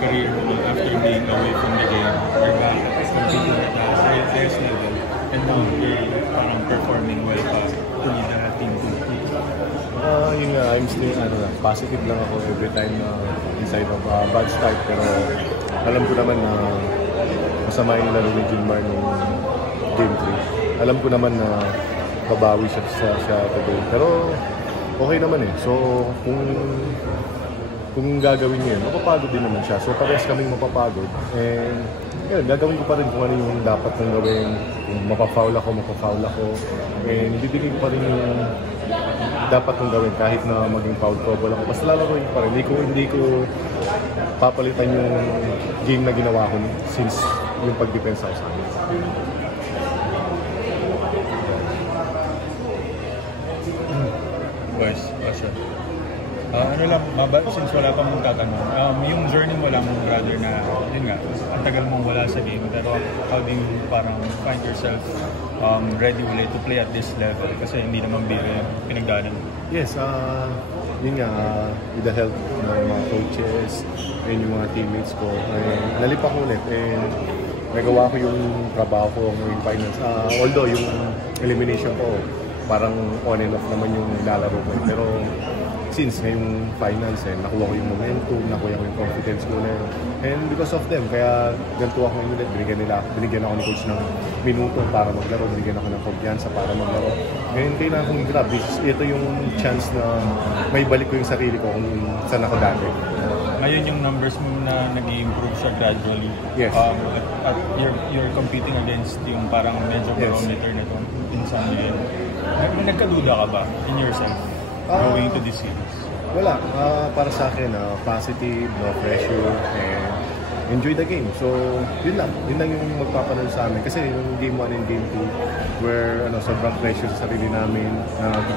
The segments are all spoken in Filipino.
career mo after being away from the game. You're back competing at the highest level. And now you're parang performing well to lead the team. Yun nga, I'm still positive lang ako every time inside of bad start. Pero alam ko naman na masama yung laro ni Gilmar nung game 3. Alam ko naman na babawi siya today. Pero okay naman eh. So kung gagawin niya yun, mapapagod din naman siya. So parehas kaming mapapagod. And yun, gagawin ko pa rin kung ano yung dapat kong gawin. Kung mapafoul ako. And bibigay ko pa rin yung dapat kong gawin kahit na maging foul trouble ako. Basta lalaroin ko pa rin. Hindi ko papalitan yung game na ginawa ko since yung pag-defense ako sa akin. Boys, Asha. Ano lang, since wala pang magtatanong, yung journey mo lang, brother, na yun nga, ang tagal mong wala sa game, pero how do you parang find yourself ready ulit to play at this level? Kasi hindi naman biro yung pinagdaanan. Yes, yun nga, with the help ng mga coaches and yung mga teammates ko, nalipa ko ulit and nagawa ko yung trabaho ko ng finals. Although yung elimination ko, parang on and off naman yung nilalaro ko. Pero since ngayong finals, nakuha ko yung momentum, nakuha ko yung confidence ko na. And because of them, kaya ganito ako ulit. Binigyan ako ni coach ng minuto para maglaro, binigyan ako ng kumpiyansa para maglaro. Ngayon kailangan kong i-grab. Ito yung chance na may balik ko yung sarili ko kung saan ako dati. Ngayon yung numbers mo na nag-i-improve siya gradually. Yes. At you're competing against yung parang medyo barometer na ito in some way. Nagkaduda ka ba in yourself going to this series? Wala. Para sa akin, positive, no pressure, and enjoy the game. So, yun lang. Yun lang yung magpapanood sa amin. Kasi yung game 1 and game 2, where sobrang pressure sa sarili namin,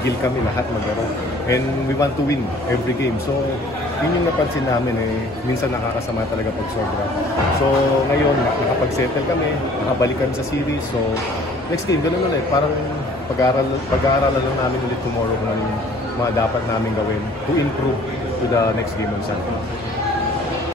gigil kami lahat maglaro. And we want to win every game. So, yun yung napansin namin minsan nakakasama talaga pag sobra. So, ngayon, nakapag-settle kami, nakabalik kami sa series. So, next game, ganun ulit. Parang pag-aaralan lang namin ulit tomorrow kung ano yung mga dapat namin gawin to improve to the next game on Sunday.